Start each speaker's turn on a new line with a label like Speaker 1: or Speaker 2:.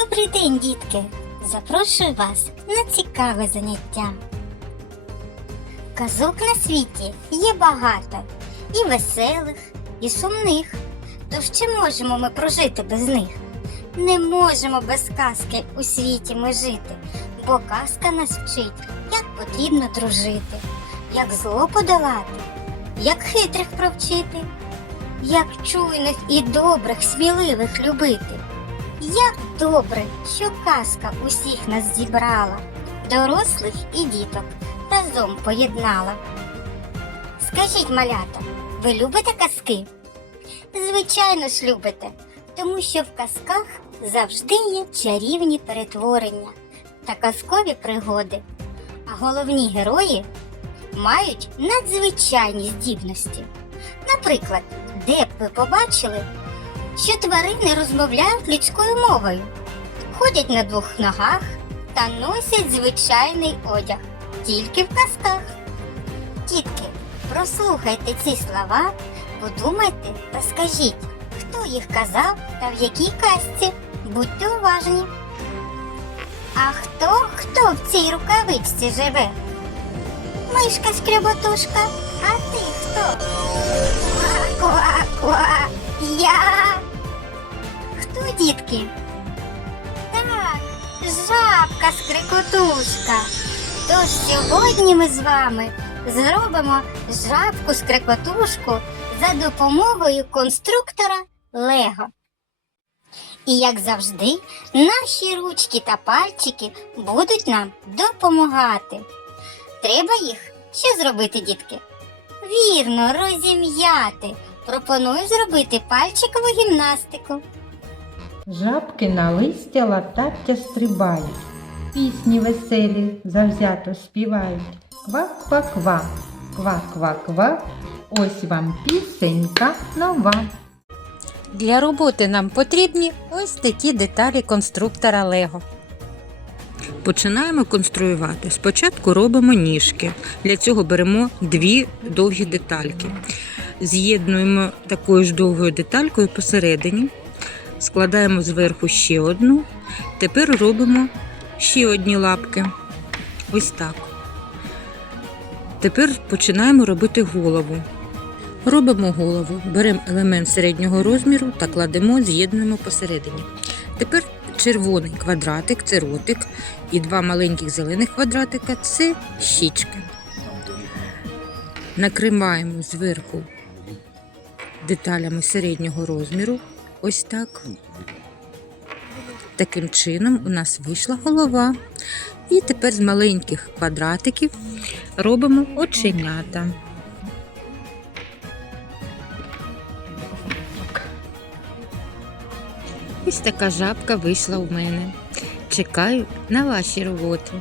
Speaker 1: Добрий день, дітки! Запрошую вас на цікаве заняття. Казок на світі є багато, і веселих, і сумних. Тож чи можемо ми прожити без них? Не можемо без казки у світі ми жити, бо казка нас вчить, як потрібно дружити, як зло подолати, як хитрих провчити, як чуйних і добрих, сміливих любити. Як добре, що казка усіх нас зібрала, дорослих і діток разом поєднала. Скажіть, малята, ви любите казки? Звичайно ж любите, тому що в казках завжди є чарівні перетворення та казкові пригоди, а головні герої мають надзвичайні здібності. Наприклад, де б ви побачили, що тварини розмовляють людською мовою, ходять на двох ногах та носять звичайний одяг тільки в казках. Дітки, прослухайте ці слова, подумайте та скажіть, хто їх казав та в якій казці. Будьте уважні. А хто хто в цій рукавичці живе? Мишка скряботушка, а ти хто? Ква-ква-ква, я. Дітки? Так, жабка скрикотушка. Тож сьогодні ми з вами зробимо жабку скрикотушку за допомогою конструктора Лего. І як завжди, наші ручки та пальчики будуть нам допомагати. Треба їх що зробити, дітки? Вірно, розім'яти. Пропоную зробити пальчикову гімнастику.
Speaker 2: Жабки на листя латаття стрибають, пісні веселі завзято співають. Ква-ква-ква, ква-ква-ква, ось вам пісенька нова.
Speaker 3: Для роботи нам потрібні ось такі деталі конструктора Лего. Починаємо конструювати. Спочатку робимо ніжки. Для цього беремо дві довгі детальки. З'єднуємо такою ж довгою деталькою посередині, складаємо зверху ще одну. Тепер робимо ще одні лапки. Ось так. Тепер починаємо робити голову. Робимо голову, беремо елемент середнього розміру та кладемо, з'єднуємо посередині. Тепер червоний квадратик це ротик, і два маленьких зелених квадратика це щічки. Накриваємо зверху деталями середнього розміру. Ось так. Таким чином у нас вийшла голова. І тепер з маленьких квадратиків робимо оченята. Ось така жабка вийшла у мене. Чекаю на ваші роботи.